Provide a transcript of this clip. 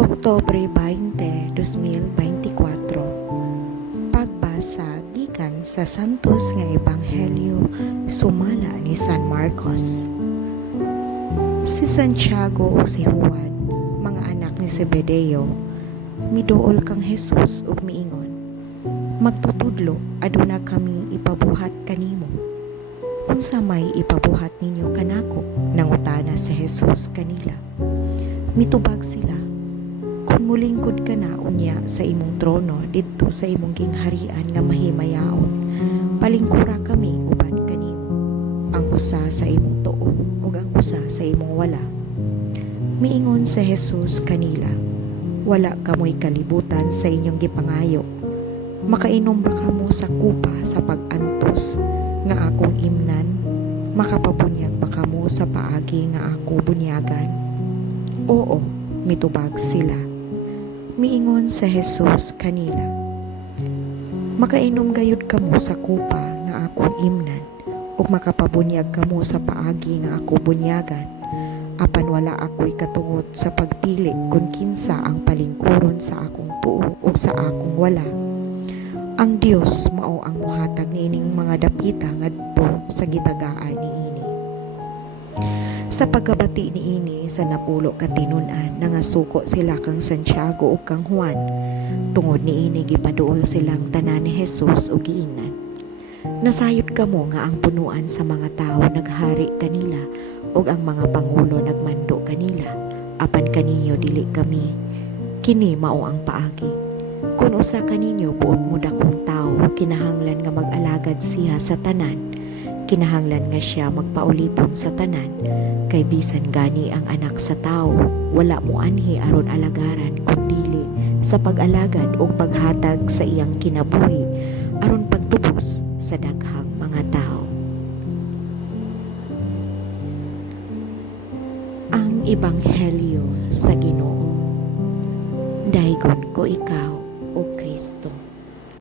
Oktobre 20, 2024 Pagbasa gikan sa Santos nga Ebanghelyo sumala ni San Marcos. Si Santiago ug si Juan mga anak ni Zebedeo miduol kang Hesus ug miingon Magtutudlo aduna kami ipabuhat kanimo. Unsa may ipabuhat ninyo kanako? Nangutana si Jesus kanila. Mitubag sila kung mulingkod ka na unya sa imong trono didto sa imong gingharian nga mahimayaon palingkura kami uban kanimo ang usa sa imong tuo ug ang usa sa imong wala. Miingon sa Jesus kanila wala kamoy kalibutan sa inyong gipangayo. Makainom ba kamo sa kupa sa pag-antos nga akong imnan? Makapabunyag ba kamo sa paagi nga ako bunyagan? Oo mitubag sila miingon sa Jesus kanila makainom gayud kamo sa kupa nga akong imnan ug makapabunyag kamo sa paagi nga ako bunyagan apan wala ako'y katungod sa pagpili kung kinsa ang palingkuron sa akong tuo ug sa akong wala. Ang Dios mao ang muhatag niining mga dapita ngadto sa gitagaan niini sa pagkabati niini sa napulo ka tinunan nangasuko sila kang Santiago ug kang Juan. Tungod niini gipaduol silang tanan ni Jesus ug giingnan nasayod kamo nga ang punuan sa mga tao naghari kanila ug ang mga pangulo nagmando kanila. Apan kaninyo dili kami kini mao ang paagi. Kung usa kaninyo buot mo dakong tao kinahanglan nga mag-alagad siya sa tanan kinahanglan nga siya magpaulipon sa tanan kay bisan gani ang anak sa tao wala mo anhi aron alagaran kundili sa pag-alagad o paghatag sa iyang kinabuhi aron pagtubos sa daghang mga tao. Ang ebanghelyo sa Ginoo. Daygon ko ikaw o Kristo